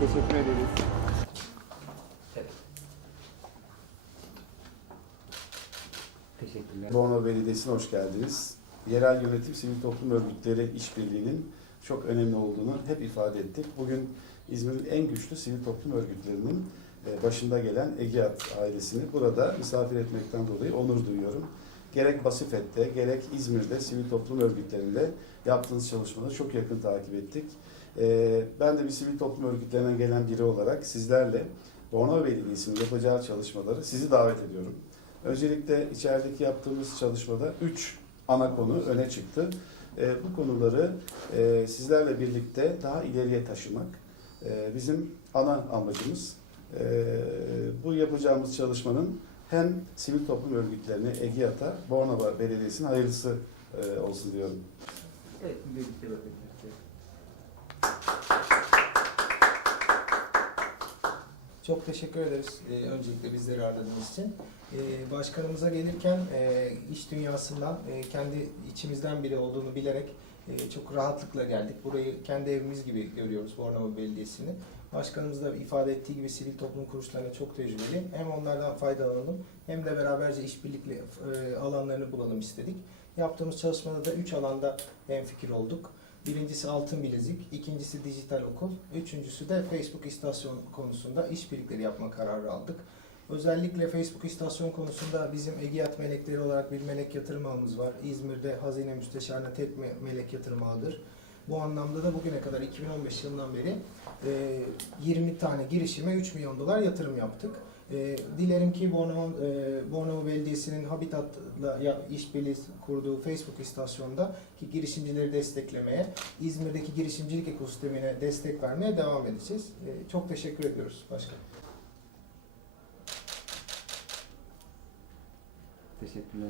teşekkür ederiz. Teşekkürler. Bornova Belediyesi'ne hoş geldiniz. Yerel yönetim sivil toplum örgütleri işbirliğinin çok önemli olduğunu hep ifade ettik. Bugün İzmir'in en güçlü sivil toplum örgütlerinin e, başında gelen Egeat ailesini burada misafir etmekten dolayı onur duyuyorum. Gerek Basifet'te gerek İzmir'de sivil toplum örgütlerinde yaptığınız çalışmaları çok yakın takip ettik. E, Ben de bir sivil toplum örgütlerinden gelen biri olarak sizlerle Bornova Belediyesi'nin yapacağı çalışmaları sizi davet ediyorum. Öncelikle içerideki yaptığımız çalışmada üç ana konu öne çıktı. E, bu konuları e, sizlerle birlikte daha ileriye taşımak e, bizim ana amacımız. E, bu yapacağımız çalışmanın hem sivil toplum örgütlerine, EGİAD'a, Bornova Belediyesi'ne hayırlısı e, olsun diyorum. Evet, birlikte bakacağız. Çok teşekkür ederiz e, öncelikle bizleri ağırladığınız için. E, başkanımıza gelirken e, iş dünyasından e, kendi içimizden biri olduğunu bilerek e, çok rahatlıkla geldik. Burayı kendi evimiz gibi görüyoruz Bornova Belediyesi'ni. Başkanımız da ifade ettiği gibi sivil toplum kuruluşlarına çok tecrübeli. Hem onlardan faydalanalım hem de beraberce işbirlikli e, alanlarını bulalım istedik. Yaptığımız çalışmada da üç alanda hemfikir olduk. Birincisi altın bilezik, ikincisi dijital okul, üçüncüsü de Facebook istasyon konusunda işbirlikleri yapma kararı aldık. Özellikle Facebook istasyon konusunda bizim Egeat melekleri olarak bir melek yatırım ağımız var. İzmir'de Hazine Müsteşarı'na tek me- melek yatırım ağıdır. Bu anlamda da bugüne kadar 2015 yılından beri e, 20 tane girişime 3 milyon dolar yatırım yaptık. E, dilerim ki Bornova, e, Bornova Belediyesi'nin Habitat'la ya- işbirliği kurduğu Facebook istasyonda ki girişimcileri desteklemeye, İzmir'deki girişimcilik ekosistemine destek vermeye devam edeceğiz. E, çok teşekkür ediyoruz başkanım. Teşekkürler.